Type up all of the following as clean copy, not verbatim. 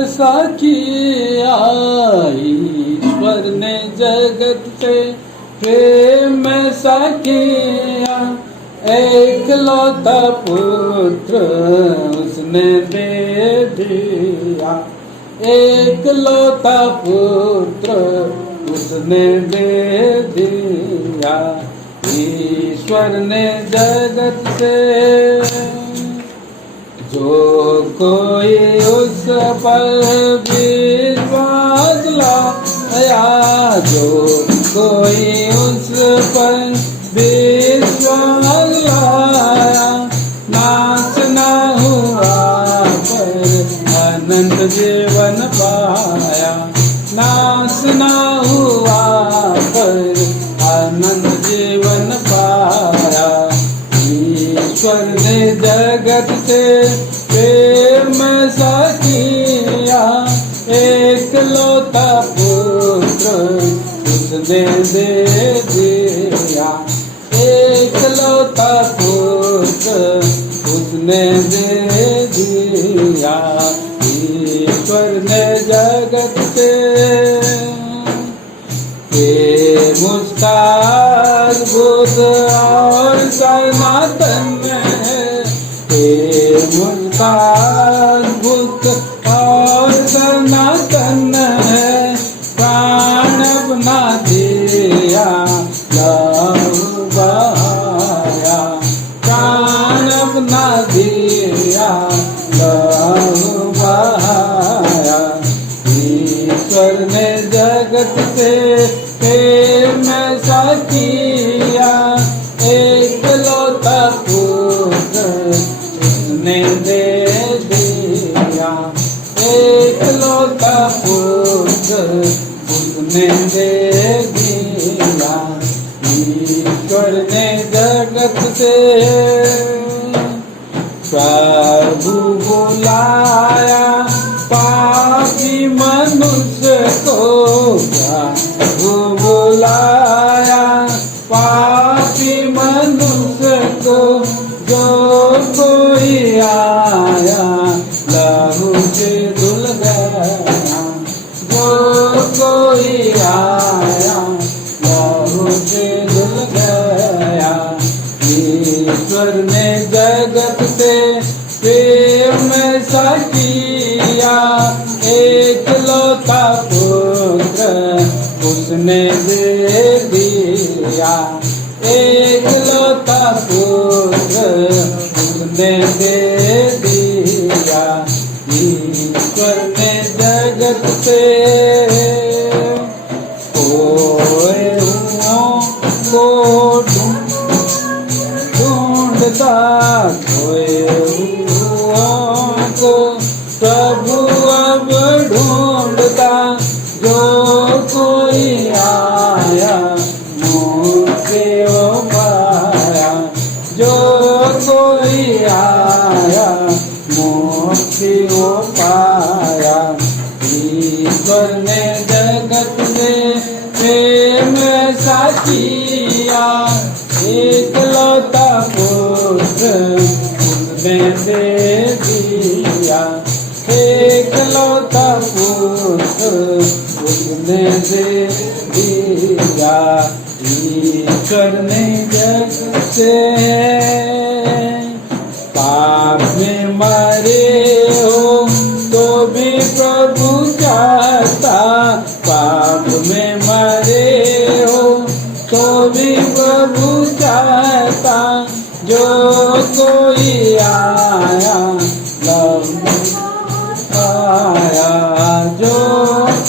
ऐसा किया ईश्वर ने जगत से प्रेम ऐसा किया, एकलौता पुत्र उसने दे दिया, एकलौता पुत्र उसने दे दिया। ईश्वर ने जगत से जो कोई उस पर विश्वास लाया, जो कोई उस पर विश्वास लाया, नाश न हुआ पर अनंत जीवन पाया, नाश न हुआ पर अनंत जीवन पाया। ईश्वर ने जगत से प्रेम ऐसा किया, एकलौता पुत्र उसने दे दिया, एकलौता पुत्र उसने दे दिया। ईश्वर ने जगत से उसका अद्भुत और सनातन है, उसका अद्भुत और सनातन है। प्राण अपना दिया लहू बहाया, प्राण अपना दिया लहू बहाया। ईश्वर ने जगत से प्रेम ऐसा किया, एकलौता पुत्र उसने दे दिया, एकलौता पुत्र उसने दे दिया। ईश्वर ने जगत से प्रभु बुलाया पापी मनुष्य को, प्रभु बुलाया पापी मनुष्य को, जो कोई आया लहू से धुल गया, जो कोई आया लहू से धुल गया। ईश्वर ने जगत से प्रेम ऐसा किया, एकलौता पुत्र उसने दे दिया, एकलौता पुत्र उसने दे दिया। ईश्वर ने जगत से खोए हुओं को ढूंढता, खोए हुओं को प्रभु अब ढूंढता, जो कोई आया मुझसे वो पाया, जो कोई आया मुझसे वो पाया। ईश्वर ने जगत में प्रेम ऐसा किया, एकलौता पुत्र उसने दे दिया, एकलौता पुत्र उसने दे दिया। ईश्वर ने जगत से पाप में मरे हो तो भी प्रभु चाहता, पाप में मरे हो तो भी प्रभु चाहता, जो कोई आया आया, जो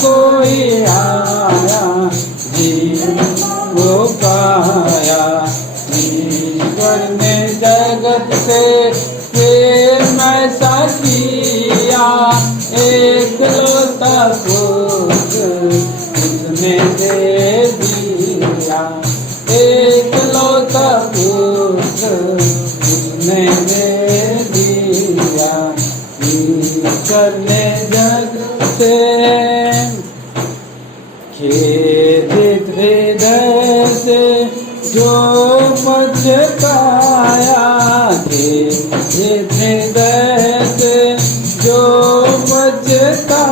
कोई आया जीवन वो पाया। ईश्वर ने जगत से प्रेम ऐसा किया, एकलौता पुत्र उसने दे दिया, एकलौता पुत्र उसने दे दिया। ईश्वर ने जगत से खेदित हृदय से जो पछताया, खेदित हृदय से जो पछताया,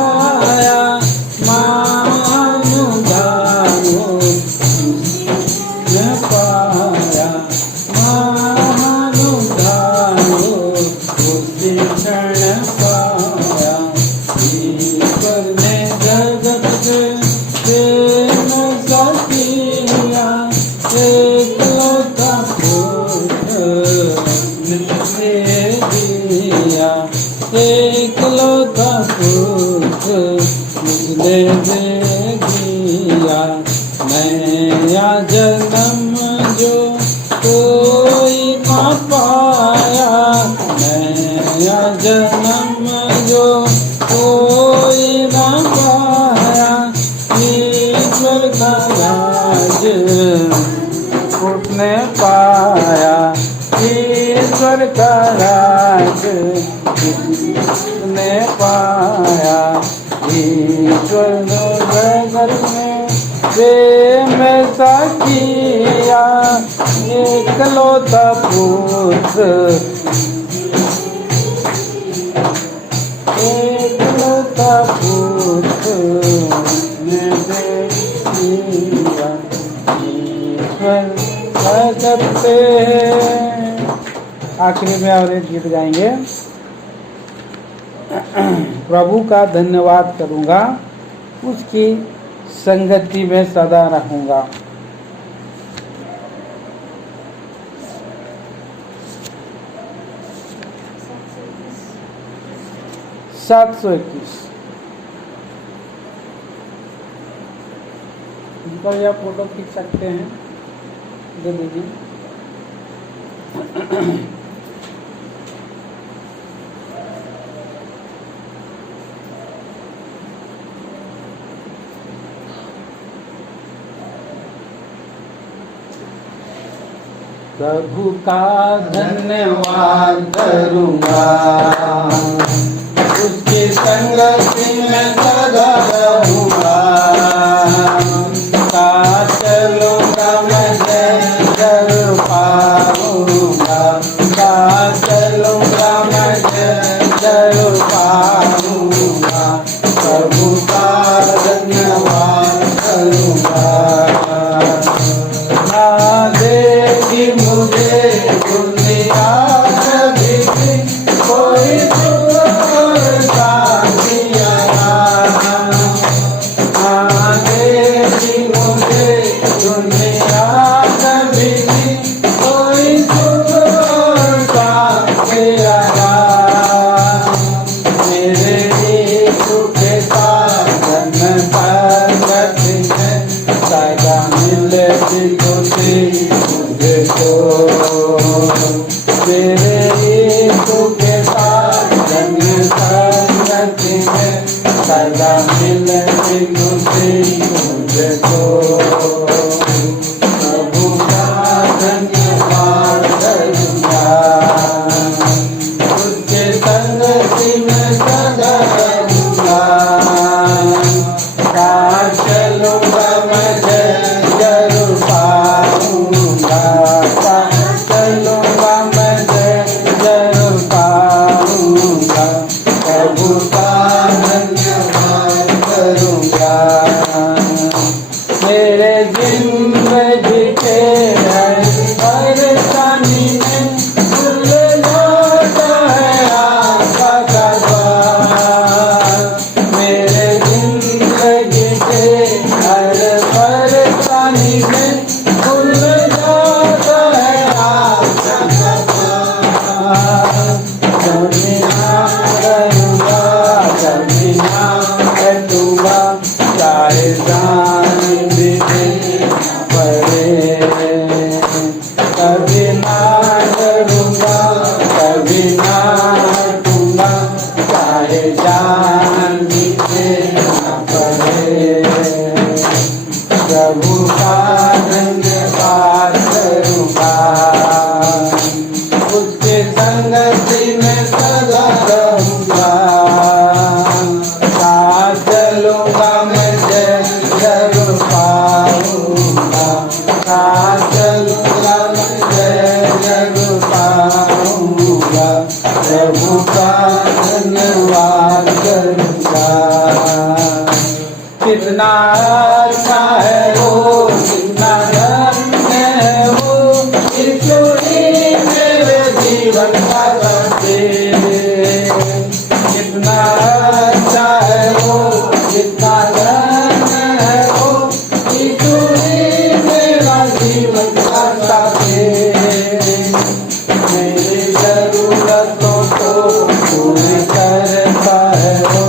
पूछ मुझे दे दिया। नया जन्म जो कोई ना पाया, नया जन्म जो कोई ना पाया, ईश्वर का राज उसने पाया, ईश्वर का राज उसने पाया। ईश्वर जगत में प्रेम सा किया, एकलौता पुत्र, एकलौता पुत्र ने दे दिया। ईश्वर सकते। आखिरी में और एक गीत गाएंगे। प्रभु का धन्यवाद करूंगा, उसकी संगति में सदा रहूंगा। सात सौ 21 पर या फोटो खींच सकते हैं, दे दीजिए। प्रभु का धन्यवाद करूंगा, उसकी संगति में सदा रहूंगा। साथ चलूंगा मैं जरूर पाऊंगा, साथ चलूंगा मैं जरूर पाऊंगा। प्रभु का धन्यवाद करूंगा। ना देगी मुझे दुनिया कभी भी कोई दूर साथिया, ना देगी मुझे दुनिया कभी भी कोई दूर साथिया। मेरे यीशु के साथ संगति में सदा मिलेगी खुशी मुझे तो। मेरे यीशु के साथ संगति में सदा मिलेगी खुशी मुझे तो। प्रभु का धन्यवाद करूंगा, उसके संगति में सदा रहूंगा। साथ चलूंगा मैं जरूर पाऊंगा, साथ चलूंगा मैं जरूर पाऊंगा। प्रभु का धन्यवाद करूंगा। मेरे जिंदगी के परेशानी में खुल जाता है आशा का द्वार। मेरे जिंदगी के हर परेशानी में खुल जाता है आशा का द्वार। कभी ना रहूंगा, कभी ना बैठूंगा, चाहे जान भी देना पड़े। कभी ना डरूंगा, कभी ना हटूंगा, चाहे जान भी देना पड़े। प्रभु का धन्यवाद करूंगा, उसके संगति में सदा रहूंगा। साथ चलूंगा मैं जरूर पाऊंगा, साथ चलूंगा मैं जरूर पाऊंगा। प्रभु का धन्यवाद करूंगा। कितना अच्छा है वो, कितना धन्य है वो, यीशु ही मेरे जीवन का बंधे। कितना अच्छा है वो, कितना धन्य है वो, यीशु ही मेरा जीवन का साथी। मेरी जरूरतों को पूरी करता है वो,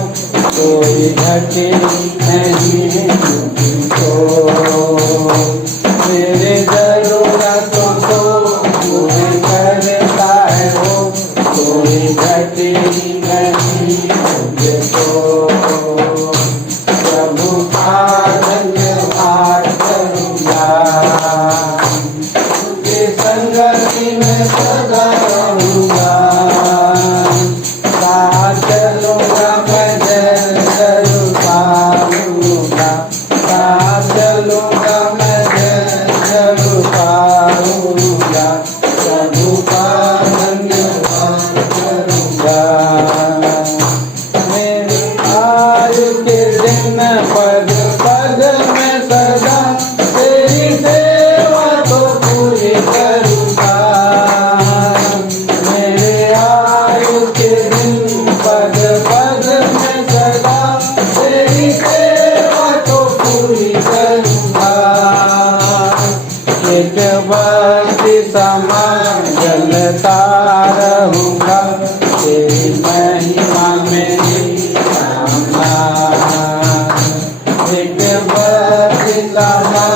रहूँगा, तेरी महिमा में गाऊंगा। एक बदलावा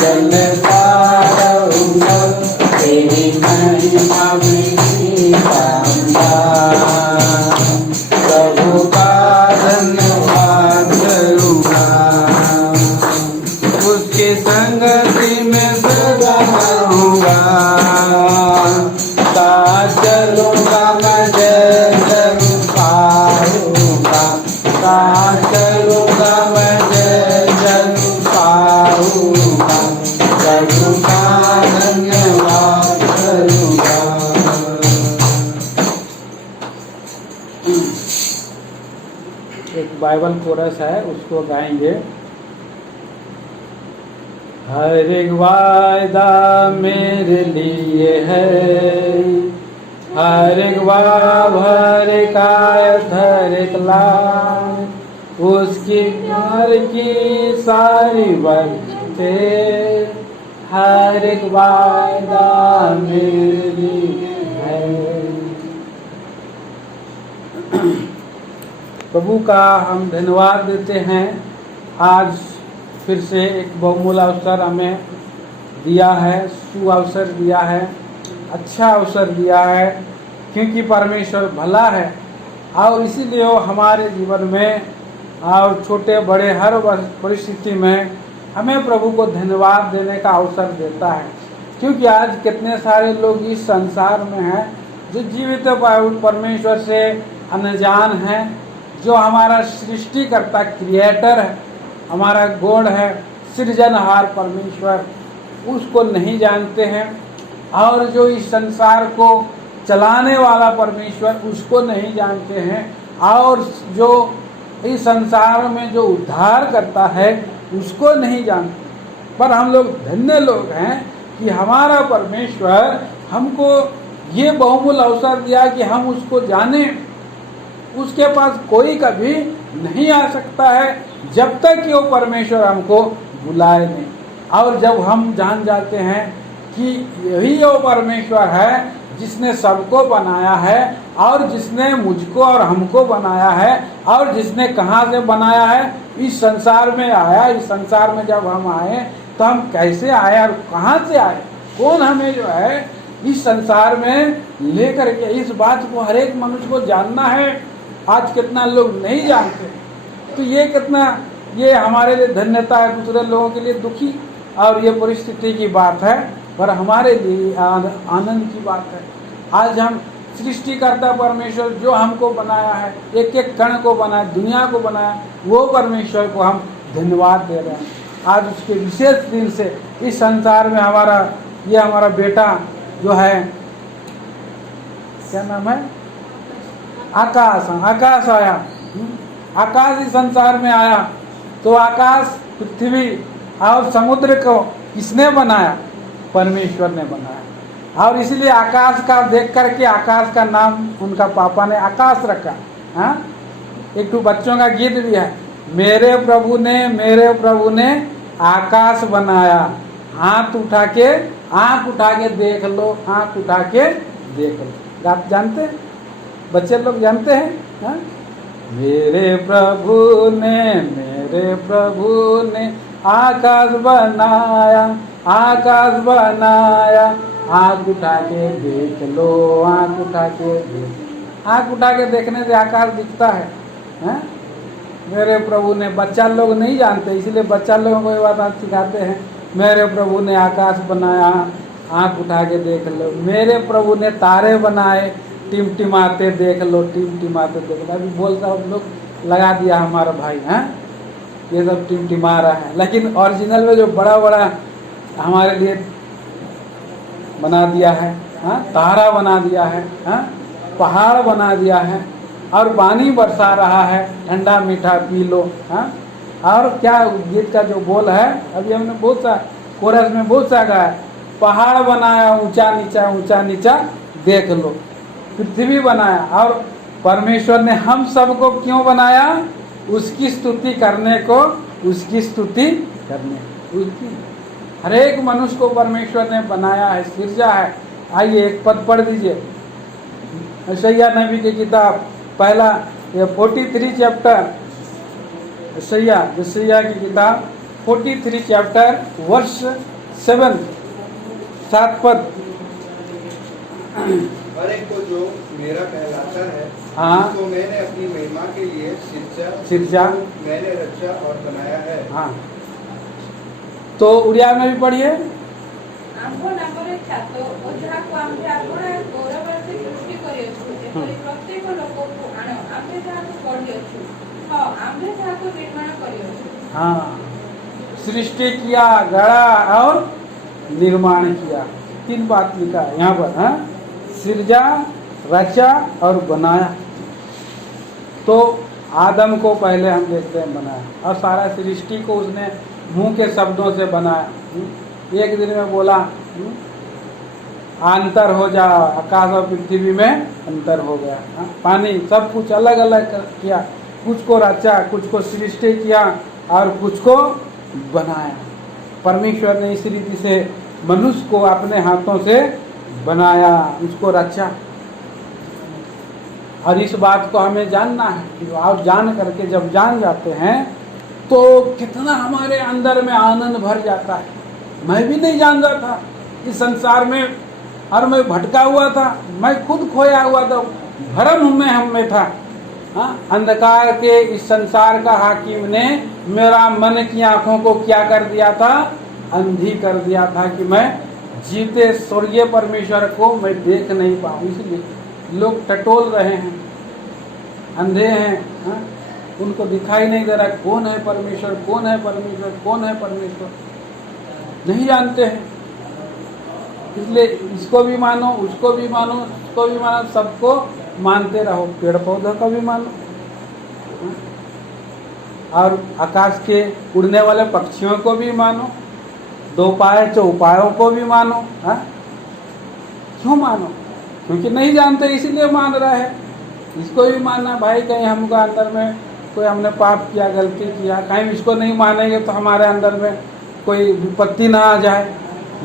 जलता रहूँगा, तेरी महिमा में गाऊंगा। प्रभु का धन्यवाद करूँगा, उसकी संगति में सदा रहूँगा। साथ चलूँगा मैं जय जरूर पाऊँगा, साथ चलूँगा मैं जय जरूर पाऊँगा। प्रभु का धन्यवाद करूँगा। एक बाइबल कोरस है, उसको गाएंगे। हर एक वायदा मेरे लिए है, हर एक बाब, हर एक आयत, हर एक लाइन, उसकी प्यार की सारी बातें, हर एक वायदा मेरे लिए है। प्रभु का हम धन्यवाद देते हैं। आज फिर से एक बहुमूल्य अवसर हमें दिया है, सुअवसर दिया है, अच्छा अवसर दिया है, क्योंकि परमेश्वर भला है और इसीलिए वो हमारे जीवन में और छोटे बड़े हर परिस्थिति में हमें प्रभु को धन्यवाद देने का अवसर देता है। क्योंकि आज कितने सारे लोग इस संसार में हैं जो जीवित परमेश्वर से अनजान हैं, जो हमारा सृष्टिकर्ता क्रिएटर है, हमारा गॉड है, सृजनहार परमेश्वर, उसको नहीं जानते हैं। और जो इस संसार को चलाने वाला परमेश्वर, उसको नहीं जानते हैं। और जो इस संसार में जो उद्धार करता है, उसको नहीं जानते। पर हम लोग धन्य लोग हैं कि हमारा परमेश्वर हमको ये बहुमूल्य अवसर दिया कि हम उसको जानें। उसके पास कोई कभी नहीं आ सकता है जब तक कि वो परमेश्वर हमको बुलाए नहीं। और जब हम जान जाते हैं कि यही वो परमेश्वर है जिसने सबको बनाया है, और जिसने मुझको और हमको बनाया है, और जिसने कहाँ से बनाया है, इस संसार में आया। इस संसार में जब हम आए तो हम कैसे आए और कहाँ से आए, कौन हमें जो है इस संसार में लेकर के, इस बात को हर एक मनुष्य को जानना है। आज कितना लोग नहीं जानते, तो ये कितना, ये हमारे लिए धन्यता है, दूसरे लोगों के लिए दुखी और ये परिस्थिति की बात है, पर हमारे लिए आनंद की बात है। आज हम सृष्टिकर्ता परमेश्वर जो हमको बनाया है, एक एक कण को बनाया, दुनिया को बनाया, वो परमेश्वर को हम धन्यवाद दे रहे हैं। आज उसके विशेष दिन से इस संसार में हमारा बेटा जो है, क्या नाम है, आकाश आया। आकाश इस संसार में आया, तो आकाश, पृथ्वी और समुद्र को किसने बनाया? परमेश्वर ने बनाया। और इसलिए आकाश का देख करके आकाश का नाम उनका पापा ने आकाश रखा। हाँ, एक तो बच्चों का गीत भी है, मेरे प्रभु ने आकाश बनाया, हाथ उठा के, आँख उठा के देख लो, आँख उठा के देख लो। आप जानते हैं, बच्चे लोग जानते हैं। हाँ? मेरे प्रभु ने आकाश बनाया, आकाश बनाया, आँख उठा के देख लो, आँख उठा के देख। आँख उठा के देखने से आकाश दिखता है। हाँ? मेरे प्रभु ने, बच्चा लोग नहीं जानते, इसलिए बच्चा लोगों को ये बात सिखाते हैं, मेरे प्रभु ने आकाश बनाया, आँख उठा के देख लो। मेरे प्रभु ने तारे बनाए, टिमटिमाते देख लो, टिमटिमाते देख लो। अभी बोल सब लोग लगा दिया हमारा भाई, हैं ये सब टिमटिमा रहा है, लेकिन ओरिजिनल में जो बड़ा बड़ा हमारे लिए बना दिया है, हाँ, तारा बना दिया है, हाँ, पहाड़ बना दिया है, और पानी बरसा रहा है, ठंडा मीठा पी लो। हाँ, और क्या गीत का जो बोल है, अभी हमने बहुत सा कोरस में बहुत सा गाया, पहाड़ बनाया ऊंचा नीचा देख लो, पृथ्वी बनाया। और परमेश्वर ने हम सबको क्यों बनाया? उसकी स्तुति करने को, उसकी स्तुति करने, उसकी हर एक मनुष्य को परमेश्वर ने बनाया है, सृजा है। आइए एक पद पढ़ दीजिए, यशायाह नबी की किताब पहला ये 43 चैप्टर, यशायाह की किताब 43 चैप्टर वर्ष 7 पद। हर एक को जो मेरा कहलाता है, हाँ। उसको मैंने अपनी महिमा के लिए सिरजा मैंने रचा और बनाया है। हाँ, तो उड़िया में भी पढ़िए। आंभो नामरे ख्यात ओ जाहाको आम्भे आपणा गौरवार्थे सृष्टि करियछु, एपरि प्रत्येक लोकको आण आम्भे जाहाको पढ़ियछु, हाँ आम्भे जाहाको निर्माण करियछु। हाँ, सृष्टि किया, गढ़ा और निर्माण किया, 3 बात लिखा है यहाँ पर। हाँ, सिरजा, रचा और बनाया। तो आदम को पहले हम देखते हैं बनाया, और सारा सृष्टि को उसने मुंह के शब्दों से बनाया। एक दिन में बोला अंतर हो जा, आकाश और पृथ्वी में अंतर हो गया। पानी सब कुछ अलग अलग किया, कुछ को रचा, कुछ को सृष्टि किया और कुछ को बनाया। परमेश्वर ने इस रीति से मनुष्य को अपने हाथों से बनाया, उसको रचा। और इस बात को हमें जानना है कि आप जान करके जब जान जाते हैं तो कितना हमारे अंदर में आनंद भर जाता है। मैं भी नहीं जानता था इस संसार में, और मैं भटका हुआ था, मैं खुद खोया हुआ था, भ्रम में हम में था। हाँ, अंधकार के इस संसार का हाकिम ने मेरा मन की आंखों को क्या कर दिया था, अंधी कर दिया था कि मैं जीते स्वर्गीय परमेश्वर को मैं देख नहीं पाऊँ। इसलिए लोग टटोल रहे हैं, अंधे हैं। हाँ? उनको दिखाई नहीं दे रहा कौन है परमेश्वर, कौन है परमेश्वर, कौन है परमेश्वर, नहीं जानते हैं। इसलिए इसको भी मानो, उसको भी मानो, उसको भी मानो, सबको मानते रहो, पेड़ पौधों को भी मानो। हाँ? और आकाश के उड़ने वाले पक्षियों को भी मानो, 2 पाए चौपायों को भी मानो। हाँ? क्यों मानो? क्योंकि नहीं जानते इसलिए मान रहा है। इसको भी मानना भाई, कहीं हमको अंदर में कोई हमने पाप किया, गलती किया, कहीं इसको नहीं मानेंगे तो हमारे अंदर में कोई विपत्ति ना आ जाए।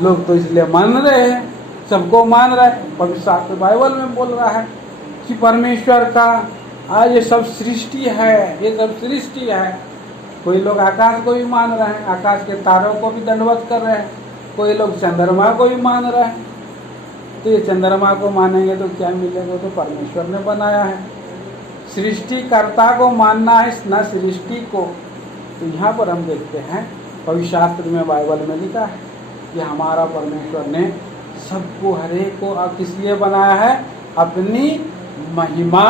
लोग तो इसलिए मान रहे हैं, सबको मान रहा है। पवित्र शास्त्र बाइबल में बोल रहा है कि परमेश्वर का आज ये सब सृष्टि है, ये सब सृष्टि है। कोई लोग आकाश को भी मान रहे हैं, आकाश के तारों को भी दंडवत कर रहे हैं, कोई लोग चंद्रमा को भी मान रहे हैं। तो ये चंद्रमा को मानेंगे तो क्या मिलेगा? तो परमेश्वर ने बनाया है। सृष्टिकर्ता को मानना है, न सृष्टि को। तो यहाँ पर हम देखते हैं पवित्र शास्त्र में, बाइबल में लिखा है कि हमारा परमेश्वर ने सबको, हर एक को किस लिए बनाया है? अपनी महिमा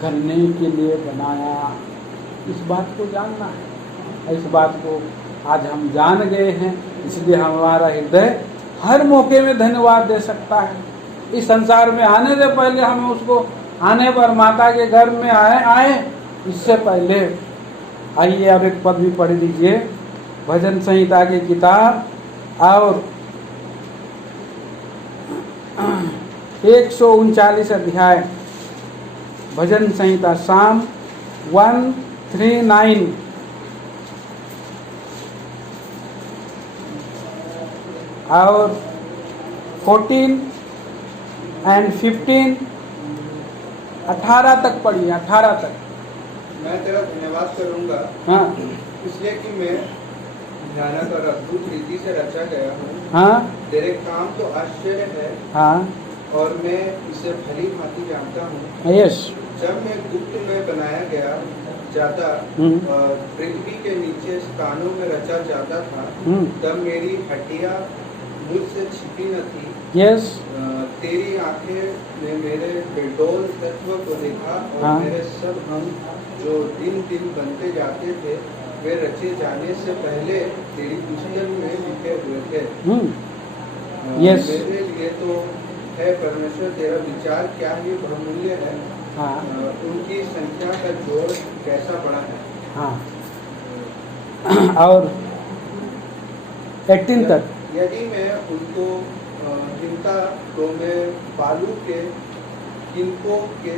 करने के लिए बनाया। इस बात को जानना है। इस बात को आज हम जान गए हैं, इसलिए हमारा हृदय हर मौके में धन्यवाद दे सकता है। इस संसार में आने से पहले हमें उसको आने पर माता के गर्भ में आए इससे पहले। आइए अब एक पद भी पढ़ लीजिए, भजन संहिता की किताब और 139 अध्याय, भजन संहिता, साम 139। और 14 और 15, 18 तक पढ़िए, 18 तक। मैं तेरा धन्यवाद करूंगा, हाँ, इसलिए कि मैं भयानक और अद्भुत रीति से रचा गया हूँ। हाँ, तेरे काम तो आश्चर्य है, हाँ, और मैं इसे भली भांति जानता हूँ। यस। जब मैं गुप्त में बनाया गया जाता, पृथ्वी के नीचे स्थानों में रचा जाता था, तब मेरी हड्डियाँ मुझसे छिपी न थी। यस। तेरी आंखें ने मेरे बेडौल तत्व को देखा, और हाँ। मेरे सब अंग जो दिन दिन बनते जाते थे, वे रचे जाने से पहले तेरी पुस्तक में लिखे हुए थे। यस। मेरे लिए तो है परमेश्वर, तेरा विचार क्या ही बहुमूल्य है। हाँ, उनकी संख्या का जोड़ कैसा बड़ा है। हाँ। और 18 तक। यदि मैं उनको गिनता तो मैं बालू के किनको के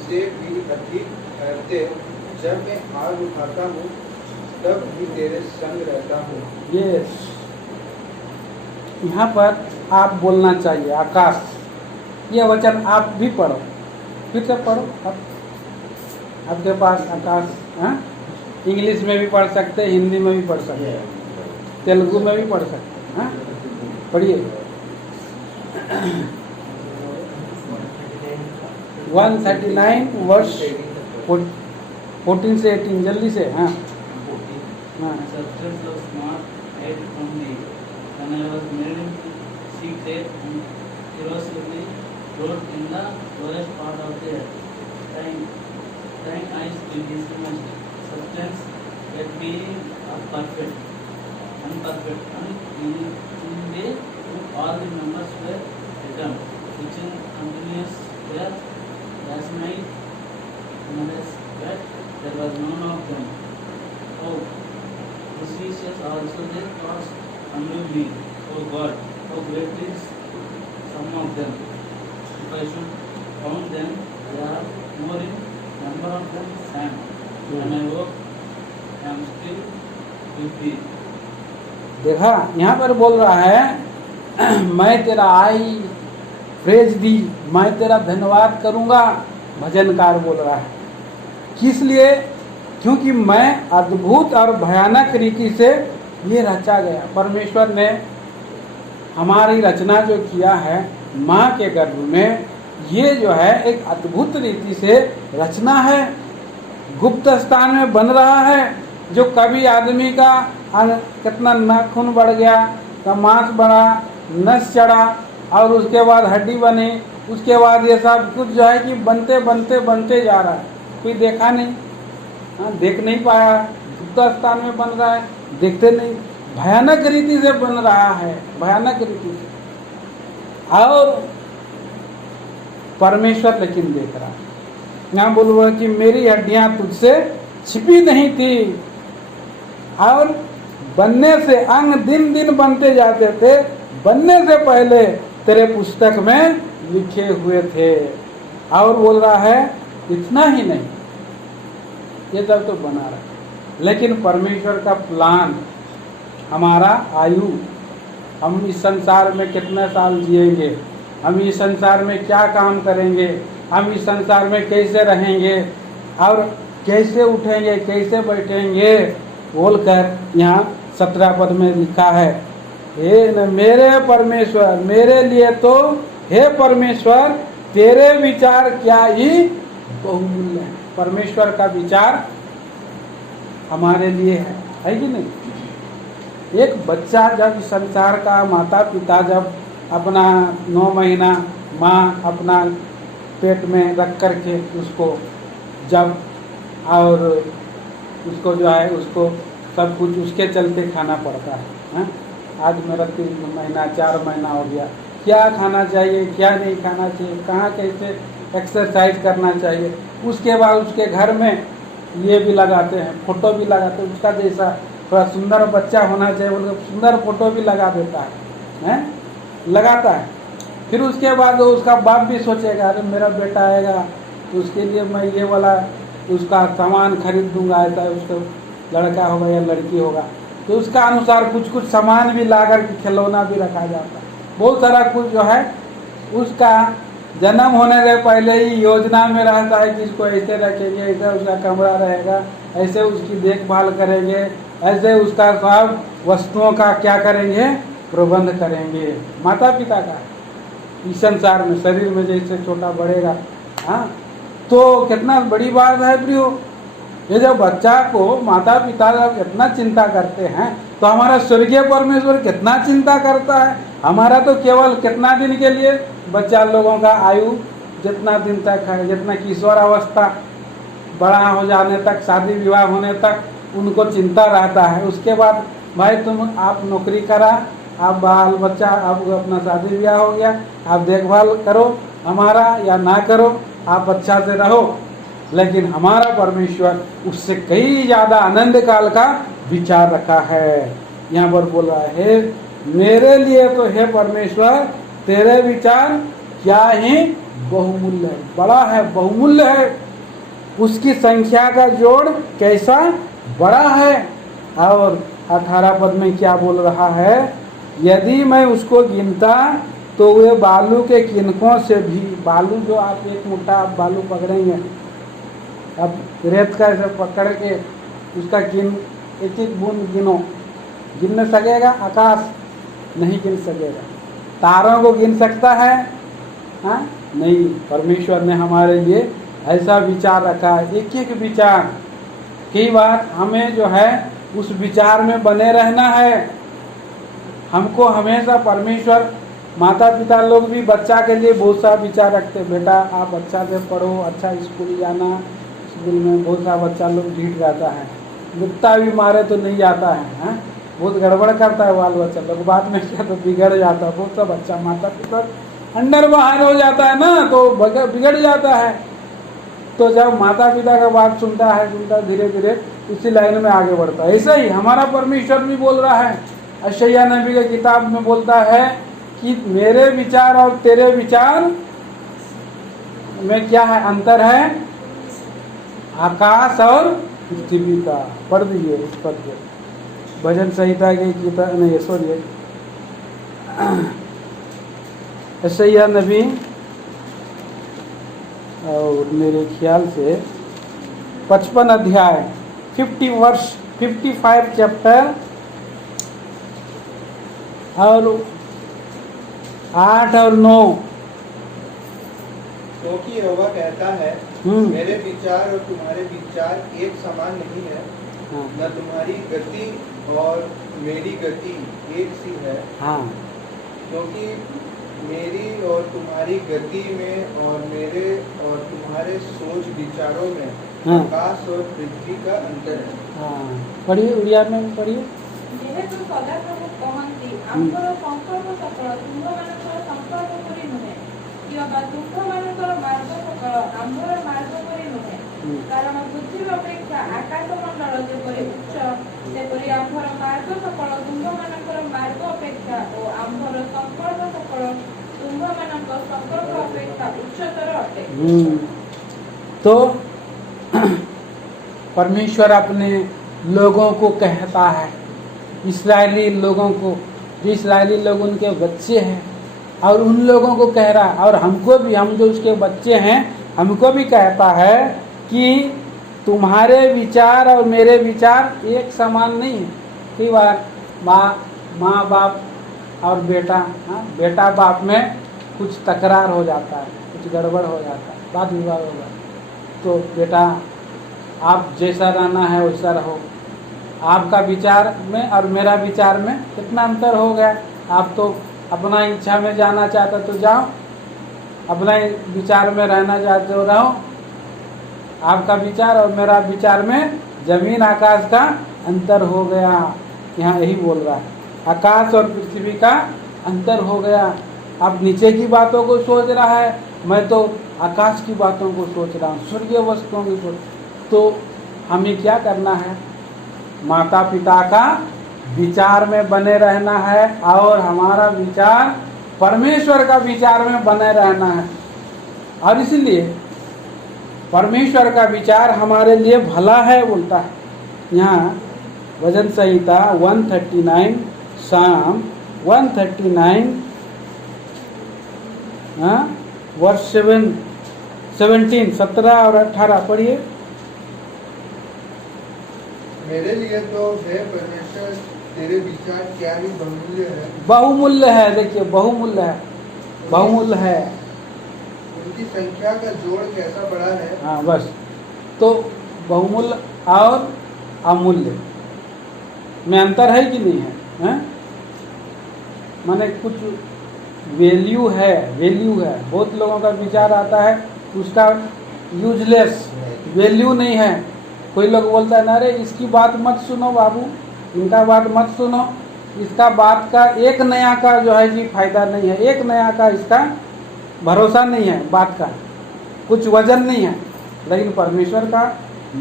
से भी अधिक ठहरते। जब मैं आग उठाता हूँ तब भी तेरे संग रहता हूँ। यस। यहाँ पर आप बोलना चाहिए आकाश, ये वचन आप भी पढ़ो। फिर से पढ़ो अब। आपके पास आकाश, हाँ, इंग्लिश में भी पढ़ सकते हैं, हिंदी में भी पढ़ सकते हैं, तेलुगु में भी पढ़ सकते हैं, हाँ? पढ़िए 139 वर्ष 14 से 18, जल्दी से, हाँ हाँ। Substance of smart head only. When I was made into secret and curiously wrote in the lowest part of the earth. Thine eyes will be dismissed. Substance yet being perfect, unperfect, and in way all the members were written, which in continuous were rationalized, but there was none of them. Oh, suspicious also their thoughts unmoved me. O God, how great is some of them. If I should count them, they are more in number of them sand. And I hope I am still with thee. देखा, यहाँ पर बोल रहा है मैं तेरा आई praise दी, मैं तेरा धन्यवाद करूँगा। भजनकार बोल रहा है, किस लिए? क्योंकि मैं अद्भुत और भयानक रीति से ये रचा गया। परमेश्वर ने हमारी रचना जो किया है माँ के गर्भ में, ये जो है एक अद्भुत रीति से रचना है। गुप्त स्थान में बन रहा है, जो कभी आदमी का कितना नाखून बढ़ गया, का मांस बढ़ा, नस चढ़ा, और उसके बाद हड्डी बनी, उसके बाद ये सब कुछ जो है कि बनते बनते बनते जा रहा है। कोई देखा नहीं, हाँ, देख नहीं पाया। गुप्त स्थान में बन रहा है, देखते नहीं। भयानक रीति से बन रहा है, भयानक रीति से। और परमेश्वर लेकिन देख रहा है। यहाँ बोल रहा कि मेरी हड्डियां तुझसे छिपी नहीं थी, और बनने से अंग दिन दिन बनते जाते थे, बनने से पहले तेरे पुस्तक में लिखे हुए थे। और बोल रहा है इतना ही नहीं, ये सब तो बना रहा है, लेकिन परमेश्वर का प्लान, हमारा आयु, हम इस संसार में कितने साल जिएंगे, हम इस संसार में क्या काम करेंगे, हम इस संसार में कैसे रहेंगे, और कैसे उठेंगे, कैसे बैठेंगे, बोलकर यहाँ 17 पद में लिखा है, हे मेरे परमेश्वर, मेरे लिए तो हे परमेश्वर तेरे विचार क्या ही बहुमूल्य है। परमेश्वर का विचार हमारे लिए है कि नहीं? एक बच्चा जब संसार का, माता पिता जब अपना 9 महीना माँ अपना पेट में रख करके उसको जब, और उसको जो है उसको सब कुछ उसके चलते खाना पड़ता है। आज मेरा 3 महीना 4 महीना हो गया, क्या खाना चाहिए, क्या नहीं खाना चाहिए, कहाँ कैसे एक्सरसाइज करना चाहिए। उसके बाद उसके घर में ये भी लगाते हैं, फोटो भी लगाते हैं, उसका जैसा थोड़ा सुंदर बच्चा होना चाहिए, उनको सुंदर फोटो भी लगा देता है, लगाता है। फिर उसके बाद उसका बाप भी सोचेगा अरे मेरा बेटा आएगा तो उसके लिए मैं ये वाला उसका सामान खरीद दूंगा, ऐसा उसको लड़का होगा या लड़की होगा तो उसका अनुसार कुछ कुछ सामान भी ला कर के खिलौना भी रखा जाता है। बहुत सारा कुछ जो है उसका जन्म होने से पहले ही योजना में रहता है कि इसको ऐसे रखेंगे, ऐसे उसका कमरा रहेगा, ऐसे उसकी देखभाल करेंगे, ऐसे उसका सब वस्तुओं का क्या करेंगे, प्रबंध करेंगे। माता पिता का इस संसार में शरीर में जैसे छोटा बढ़ेगा, हाँ, तो कितना बड़ी बात है प्रियो। ये जब बच्चा को माता पिता जब कितना चिंता करते हैं तो हमारा स्वर्गीय परमेश्वर कितना चिंता करता है। हमारा तो केवल कितना दिन के लिए, बच्चा लोगों का आयु जितना दिन तक है, जितना किशोर अवस्था बड़ा हो जाने तक, शादी विवाह होने तक उनको चिंता रहता है। उसके बाद भाई तुम आप नौकरी करा, आप बाल बच्चा, आप अपना शादी ब्याह हो गया, आप देखभाल करो हमारा या ना करो, आप अच्छा से रहो। लेकिन हमारा परमेश्वर उससे कई ज़्यादा आनंद काल का विचार रखा है। यहाँ पर बोल रहा है मेरे लिए तो हे परमेश्वर तेरे विचार क्या ही बहुमूल्य है, बड़ा है, बहुमूल्य है। उसकी संख्या का जोड़ कैसा बड़ा है। और 18 पद में क्या बोल रहा है, यदि मैं उसको गिनता तो वे बालू के किनकों से भी, बालू जो आप एक मुट्ठा आप बालू पकड़ेंगे, अब रेत का ऐसे पकड़ के उसका गिन, एक एक बूंद गिनो, गिन सकेगा आकाश? नहीं गिन सकेगा। तारों को गिन सकता है? हाँ नहीं। परमेश्वर ने हमारे लिए ऐसा विचार रखा है, एक एक विचार। कई बार हमें जो है उस विचार में बने रहना है। हमको हमेशा परमेश्वर, माता पिता लोग भी बच्चा के लिए बहुत सा विचार रखते, बेटा आप अच्छा से पढ़ो, अच्छा स्कूल जाना। स्कूल में बहुत सा बच्चा लोग ढीठ जाता है, गुप्ता भी मारे तो नहीं जाता है, बहुत गड़बड़ करता है बाल बच्चा लोग, बाद में क्या तो बिगड़ जाता है बहुत सा बच्चा। माता पिता अंदर बाहर हो जाता है ना, तो बिगड़ जाता है। तो जब माता पिता का बात सुनता है धीरे धीरे उसी लाइन में आगे बढ़ता है। ऐसा ही हमारा परमेश्वर भी बोल रहा है। यशायाह नबी के किताब में बोलता है कि मेरे विचार और तेरे विचार में क्या है, अंतर है, आकाश और पृथ्वी का। पढ़ दीजिए उस पद को, भजन संहिता की किताब नहीं, सॉरी यशायाह नबी, और मेरे ख्याल से 55 अध्याय 55 चैप्टर और 8 और 9। क्योंकि यहोवा कहता है, मेरे विचार और तुम्हारे विचार एक समान नहीं है, हाँ। न तुम्हारी गति और मेरी गति एक सी है। हाँ। क्योंकि मेरी और तुम्हारी गति में और मेरे और तुम्हारे सोच विचारों में हाँ। आकाश और पृथ्वी का अंतर है। हाँ, पढ़िए, उड़िया में पढ़िए। ଯେହେତୁ ସଦାପ୍ରଭୁ କହନ୍ତି, ଆମ୍ଭର ସଂକଳ୍ପ ସକଳ ତୁମ୍ଭମାନଙ୍କର ସଂକଳ୍ପ ପରି ନୁହେଁ, କିମ୍ବା ତୁମ୍ଭମାନଙ୍କର ମାର୍ଗ ସକଳ ଆମ୍ଭର ମାର୍ଗ ପରି ନୁହେଁ। କାରଣ ପୃଥିବୀ ଅପେକ୍ଷା ଆକାଶମଣ୍ଡଳ ଯେପରି ଉଚ୍ଚ, ସେପରି ଆମ୍ଭର ମାର୍ଗ ସକଳ ତୁମ୍ଭମାନଙ୍କର ମାର୍ଗ ଅପେକ୍ଷା ଓ ଆମ୍ଭର ସଂକଳ୍ପ ସକଳ ତୁମ୍ଭମାନଙ୍କ ସଂକଳ୍ପ ଅପେକ୍ଷା ଉଚ୍ଚତର ଅଟେ। तो परमेश्वर अपने लोगों को कहता है, इस्राएली लोगों को, जो इस्राएली लोग उनके बच्चे हैं, और उन लोगों को कह रहा है, और हमको भी, हम जो उसके बच्चे हैं, हमको भी कहता है कि तुम्हारे विचार और मेरे विचार एक समान नहीं है। कई बार माँ बाप और बेटा, बेटा बाप में कुछ तकरार हो जाता है, कुछ गड़बड़ हो जाता है, बात विवाद हो जाता है। तो बेटा आप जैसा रहना है वैसा रहो, आपका विचार में और मेरा विचार में कितना अंतर हो गया। आप तो अपना इच्छा में जाना चाहते तो जाओ, अपना विचार में रहना चाहते हो रहो। आपका विचार और मेरा विचार में जमीन आकाश का अंतर हो गया। यहाँ यही बोल रहा है, आकाश और पृथ्वी का अंतर हो गया। आप नीचे की बातों को सोच रहा है, मैं तो आकाश की बातों को सोच रहा हूँ, स्वर्गीय वस्तुओं की सोच। तो हमें क्या करना है, माता पिता का विचार में बने रहना है, और हमारा विचार परमेश्वर का विचार में बने रहना है। और इसलिए परमेश्वर का विचार हमारे लिए भला है बोलता है। यहाँ भजन संहिता 139 साम 139 वर्ष 17 और 18 पढ़िए। मेरे लिए तो हे परमेश्वर तेरे विचार क्या ही बहुमूल्य है। बहुमूल्य है, देखिए बहुमूल्य है, बहुमूल्य है। उनकी संख्या का जोड़ कैसा बड़ा है। हाँ बस, तो बहुमूल्य और अमूल्य में अंतर है कि नहीं है, माने कुछ वैल्यू है, बहुत लोगों का विचार आता है उसका यूजलेस, वैल्यू नहीं है। कोई लोग बोलता है ना, अरे इसकी बात मत सुनो बाबू, इनका बात मत सुनो, इसका बात का एक नया का जो है जी फायदा नहीं है, एक नया का इसका भरोसा नहीं है, बात का कुछ वजन नहीं है। लेकिन परमेश्वर का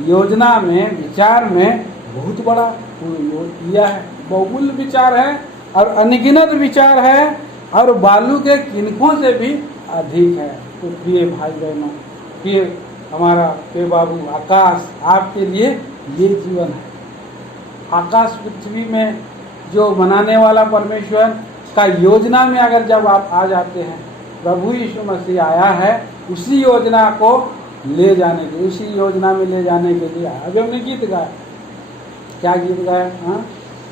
योजना में, विचार में बहुत बड़ा दिया है, बहुमूल्य विचार है और अनगिनत विचार है, और बालू के किनकों से भी अधिक है। तो प्रिय भाई बहनों, प्रिय हमारा प्रिय बाबू, आकाश आपके लिए ये जीवन है। आकाश पृथ्वी में जो बनाने वाला परमेश्वर का योजना में अगर जब आप आ जाते हैं, प्रभु यीशु मसीह आया है उसी योजना को ले जाने के, उसी योजना में ले जाने के लिए आया। अभी हमने गीत गाया, क्या गीत गाया? हाँ,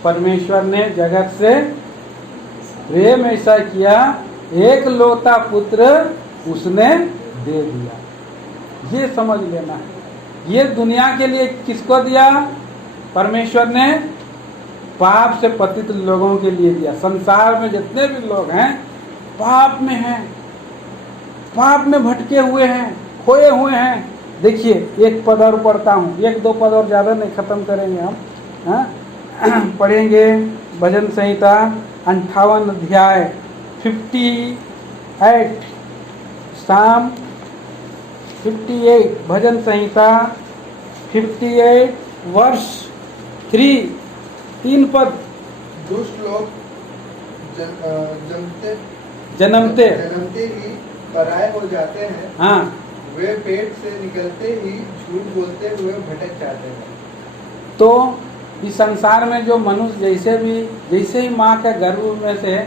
परमेश्वर ने जगत से प्रेम ऐसा किया, एक लौता पुत्र उसने दे दिया। ये समझ लेना है, ये दुनिया के लिए किसको दिया? परमेश्वर ने पाप से पतित लोगों के लिए दिया। संसार में जितने भी लोग हैं पाप में हैं, पाप में भटके हुए हैं, खोए हुए हैं। देखिए, एक पद और पढ़ता हूँ, एक दो पद और ज़्यादा नहीं, खत्म करेंगे हम। हाँ? पढ़ेंगे भजन संहिता 58 अध्याय 58 साम 58 भजन संहिता 58 वर्ष 3 पद। दुष्ट लोग जन्मते ही पराये हो जाते हैं। हाँ, वे पेट से निकलते ही झूठ बोलते हुए भटक जाते हैं। तो इस संसार में जो मनुष्य जैसे ही माँ के गर्भ में से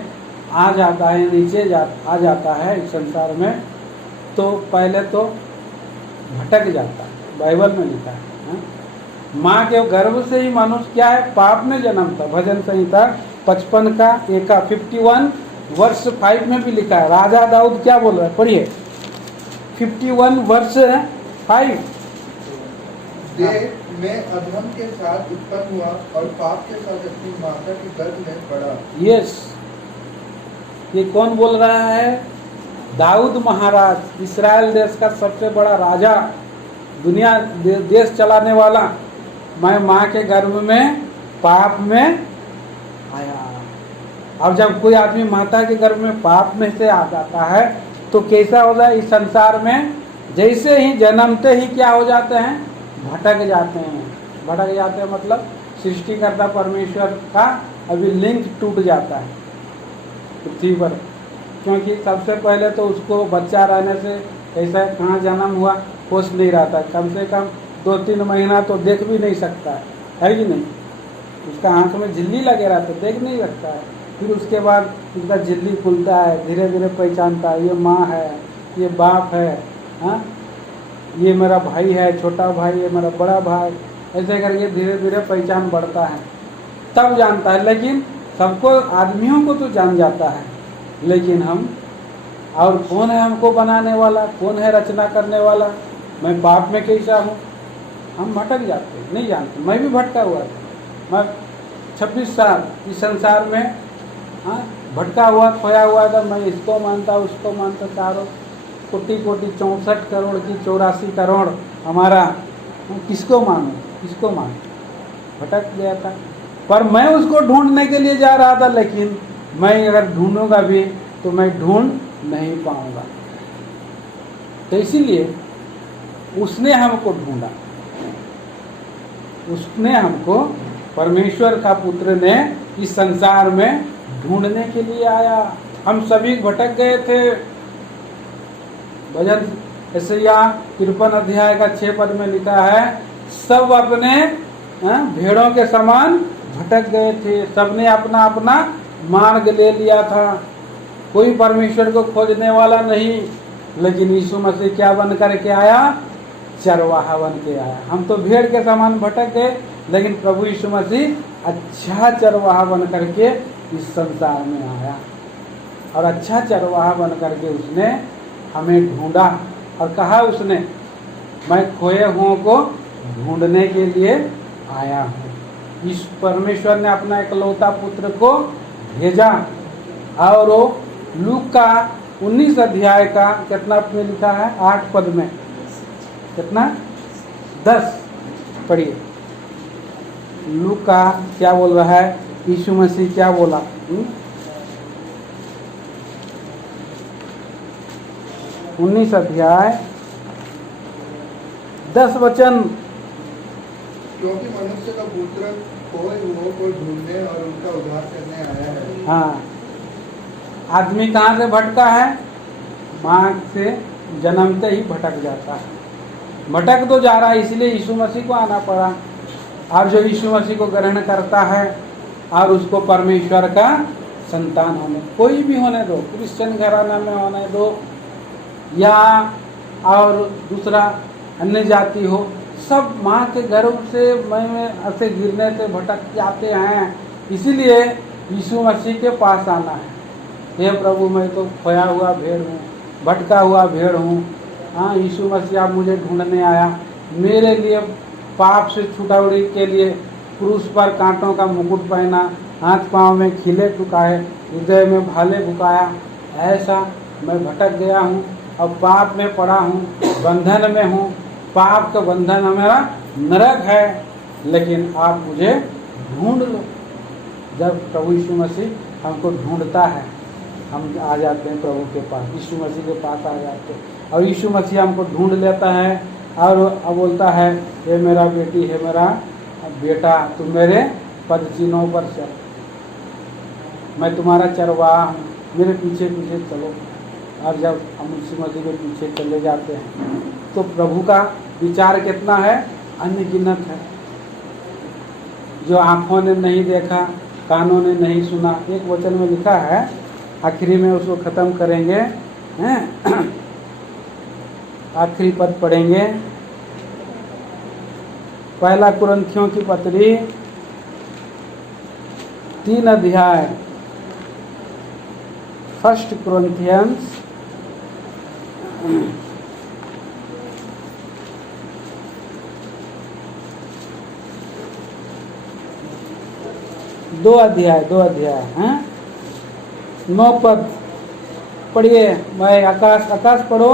आ जाता है, नीचे आ जाता है इस संसार में, तो पहले तो भटक जाता है। बाइबल में लिखा है, हाँ? माँ के गर्भ से ही मनुष्य क्या है? पाप में जन्मता। भजन संहिता 55 का 51 वर्ष 5 में भी लिखा है। राजा दाऊद क्या बोल रहा है? पढ़िए 51 वर्ष 5। देह में अधर्म के साथ उत्पन्न हुआ और पाप के साथ अपनी माता की गर्भ में पड़ा। यस, ये कौन बोल रहा है? दाऊद महाराज, इस्राएल देश का सबसे बड़ा राजा, दुनिया देश चलाने वाला। मैं माँ के गर्भ में पाप में आया। अब जब कोई आदमी माता के गर्भ में पाप में से आ जाता है तो कैसा हो जाए? इस संसार में जैसे ही जन्मते ही क्या हो जाते हैं? भटक जाते हैं। भटक जाते हैं मतलब सृष्टिकर्ता परमेश्वर का अभी लिंक टूट जाता है पृथ्वी पर, क्योंकि सबसे पहले तो उसको बच्चा रहने से ऐसा कहाँ जन्म हुआ होश नहीं रहता। कम से कम 2-3 महीना तो देख भी नहीं सकता है कि नहीं? उसका आंख में झिल्ली लगे रहता है, देख नहीं सकता है। फिर उसके बाद उसका झिल्ली खुलता है, धीरे धीरे पहचानता है, ये माँ है, ये बाप है, हाँ, ये मेरा भाई है, छोटा भाई, ये मेरा बड़ा भाई, ऐसे करके धीरे धीरे पहचान बढ़ता है, तब जानता है। लेकिन सबको, आदमियों को तो जान जाता है, लेकिन हम, और कौन है हमको बनाने वाला, कौन है रचना करने वाला, मैं पाप में कैसा हूँ, हम भटक जाते हैं, नहीं जानते। मैं भी भटका हुआ था, मैं 26 साल इस संसार में, हाँ, भटका हुआ, खोया हुआ था। मैं इसको मानता, उसको मानता, चारों कोटि 64 करोड़ की 84 करोड़ हमारा, किसको मानूं, किसको मानूं, भटक गया था। पर मैं उसको ढूंढने के लिए जा रहा था, लेकिन मैं अगर ढूंढूंगा भी तो मैं ढूंढ नहीं पाऊंगा। तो इसीलिए उसने हमको ढूंढा, उसने हमको, परमेश्वर का पुत्र ने इस संसार में ढूंढने के लिए आया। हम सभी भटक गए थे। भजन यशायाह 53 अध्याय का 6 पद में लिखा है, सब अपने भेड़ों के समान भटक गए थे, सबने अपना अपना मार्ग ले लिया था, कोई परमेश्वर को खोजने वाला नहीं। लेकिन यीशु मसीह क्या बन करके आया? चरवाहा बन के आया। हम तो भेड़ के समान भटक गए, लेकिन प्रभु यीशु मसीह अच्छा चरवाहा बन करके इस संसार में आया, और अच्छा चरवाहा बन करके उसने हमें ढूंढा और कहा उसने, मैं खोए हुओं को ढूंढने के लिए आया हूँ। इस परमेश्वर ने अपना इकलौता पुत्र को भेजा। और वो लूक का 19 अध्याय का कितना में लिखा है? 8 पद में, कितना? 10 पढ़िए। लूक का क्या बोल रहा है? यीशु मसीह क्या बोला? 19 अध्याय 10 वचन। क्योंकि मनुष्य का पुत्र खोए हुओं को ढूंढने और उनका उद्धार करने आया है। हाँ, आदमी कहाँ से भटका है? माँ से जन्मते ही भटक जाता है। भटक तो जा रहा है, इसलिए यीशु मसीह को आना पड़ा। और जो यीशु मसीह को ग्रहण करता है और उसको परमेश्वर का संतान होने, कोई भी होने दो, क्रिश्चियन घराना में होने दो या और दूसरा अन्य जाति हो, सब माँ के गर्भ से में ऐसे गिरने से भटक जाते हैं। इसीलिए यीशु मसीह के पास आना है। हे प्रभु, मैं तो खोया हुआ भेड़ हूँ, भटका हुआ भेड़ हूँ। हाँ यीशु मसीह आप मुझे ढूंढने आया, मेरे लिए पाप से छुड़ाने के लिए क्रूस पर कांटों का मुकुट पहना, हाथ पांव में खिले टुकाए, हृदय में भाले बुकाया। ऐसा मैं भटक गया हूँ, अब पाप में पड़ा हूँ, बंधन में हूँ। पाप का बंधन हमारा नरक है, लेकिन आप मुझे ढूंढ लो। जब प्रभु यीशु मसीह हमको ढूंढता है, हम आ जाते हैं प्रभु के पास, यीशु मसीह के पास आ जाते हैं, और यीशु मसीह हमको ढूंढ लेता है और अब बोलता है, हे मेरा बेटी, हे मेरा बेटा, तुम मेरे पद चिन्हों पर चल, मैं तुम्हारा चरवाहा हूँ, मेरे पीछे पीछे चलो। और जब हम यीशु मसीह के पीछे चले जाते हैं तो प्रभु का विचार कितना है, अनगिनत है। जो आँखों ने नहीं देखा, कानों ने नहीं सुना, एक वचन में लिखा है, आखिरी में उसको ख़त्म करेंगे, हैं आखिरी पद पढ़ेंगे, पहला कुरिन्थियों की पत्री 3 अध्याय, 1 Corinthians 2 अध्याय हैं, 9 पद पढ़िए। भाई आकाश पढ़ो।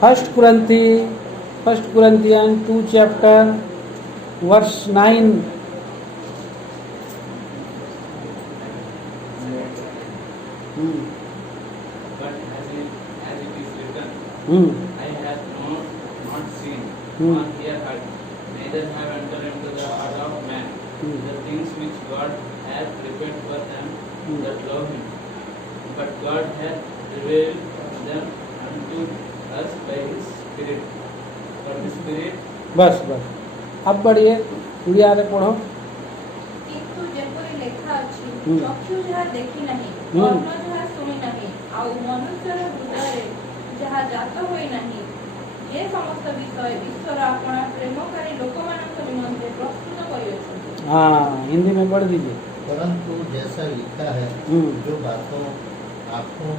First Corinthian 2 chapter verse 9। But as it is written, I have not seen, nor ear heard, neither have entered into the heart of man, the things which God hath prepared for them that love Him. But God hath revealed them unto us by His Spirit. For the Spirit. बस अब बढ़िए, उड़िया रे पढ़ो। କିନ୍ତୁ ଯେପରି ଲେଖା ଅଛି, ହୁଁ। ଚକ୍ଷୁ ଯାହା ଦେଖି ନାହିଁ, ହୁଁ। କର୍ଣ୍ଣ ଯାହା ଶୁଣି ନାହିଁ, ଆଉ ମନୁଷ୍ୟର ହୃଦୟରେ ଯାହା ଜାତ ହୋଇ ନାହିଁ, ଏ ସମସ୍ତ ବିଷୟ ଈଶ୍ୱର ଆପଣା ପ୍ରେମକାରୀ ଲୋକମାନଙ୍କ ନିମନ୍ତେ ପ୍ରସ୍ତୁତ କରିଅଛନ୍ତି। हाँ, हिंदी में पढ़ दीजिए। परंतु जैसा लिखा है, जो बातों आँखों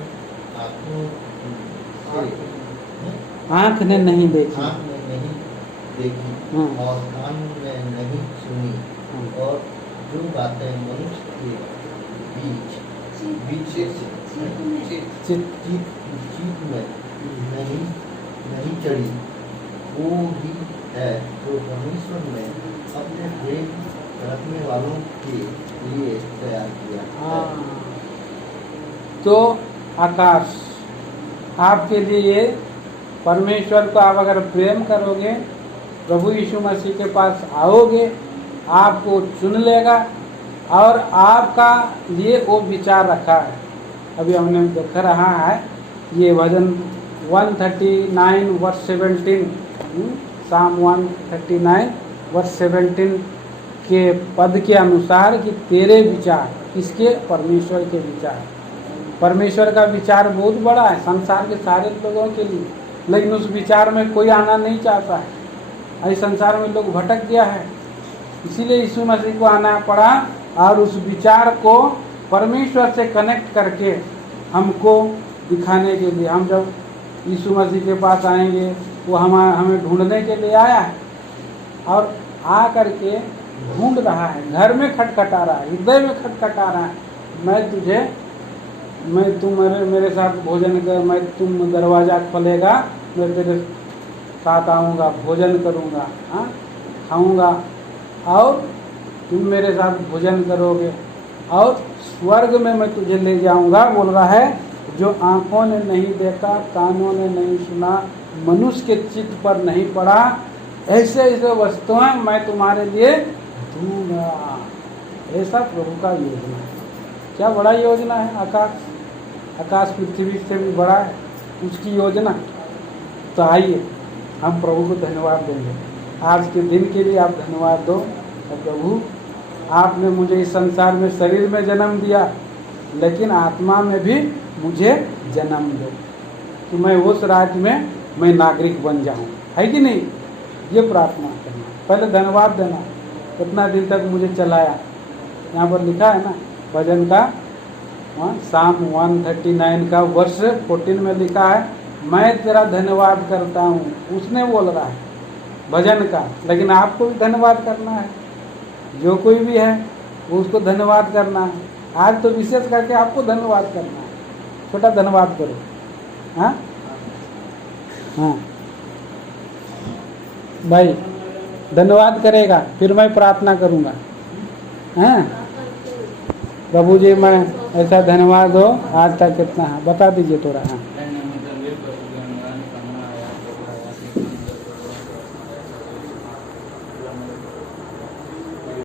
आँख ने नहीं देखी, आँख में नहीं देखी और कान में नहीं सुनी, और जो बातें मनुष्य के बीच चित्त में नहीं चढ़ी, वो ही है जो परमेश्वर ने अपने प्रेम रखने वालों के लिए तैयार किया है। तो आकाश आपके लिए, परमेश्वर को आप अगर प्रेम करोगे, प्रभु यीशु मसीह के पास आओगे, आपको चुन लेगा और आपका लिए वो विचार रखा है। अभी हमने देख रहा है ये भजन 139 वर्स 17, Psalm 139 वर्स 17 के पद के अनुसार कि तेरे विचार, किसके? परमेश्वर के विचार। परमेश्वर का विचार बहुत बड़ा है संसार के सारे लोगों के लिए, लेकिन उस विचार में कोई आना नहीं चाहता है। इस संसार में लोग भटक गया है, इसीलिए यीशु मसीह को आना पड़ा और उस विचार को परमेश्वर से कनेक्ट करके हमको दिखाने के लिए। हम जब यीशु मसीह के पास आएंगे, वो हमें ढूंढने के लिए आया है और आ करके ढूंढ रहा है, घर में खटखटा रहा है, हृदय में खटखटा रहा है, तुम मेरे साथ भोजन कर, तुम दरवाज़ा खोलेगा, मैं तेरे साथ आऊँगा, भोजन करूँगा, हाँ खाऊँगा और तुम मेरे साथ भोजन करोगे और स्वर्ग में मैं तुझे ले जाऊँगा। बोल रहा है, जो आँखों ने नहीं देखा, कानों ने नहीं सुना, मनुष्य के चित्त पर नहीं पड़ा, ऐसे ऐसे वस्तुएं मैं तुम्हारे लिए दूंगा। ऐसा प्रभु का योजना है। क्या बड़ा योजना है। आकाश पृथ्वी से भी बड़ा है उसकी योजना। तो आइए हम प्रभु को धन्यवाद देंगे। आज के दिन के लिए आप धन्यवाद दो। और प्रभु आपने मुझे इस संसार में शरीर में जन्म दिया, लेकिन आत्मा में भी मुझे जन्म दो कि मैं उस राज्य में मैं नागरिक बन जाऊं, है कि नहीं? ये प्रार्थना करना, पहले धन्यवाद देना, कितना दिन तक मुझे चलाया। यहाँ पर लिखा है ना भजन का साम 139 का वर्ष 14 में लिखा है, मैं तेरा धन्यवाद करता हूँ। उसने बोल रहा है भजन का, लेकिन आपको भी धन्यवाद करना है। जो कोई भी है उसको धन्यवाद करना है। आज तो विशेष करके आपको धन्यवाद करना है। छोटा धन्यवाद करो। हाँ हाँ भाई धन्यवाद करेगा, फिर मैं प्रार्थना करूँगा। हाँ प्रभु जी, मैं ऐसा धन्यवाद हो आज तक कितना है बता दीजिए थोड़ा। हाँ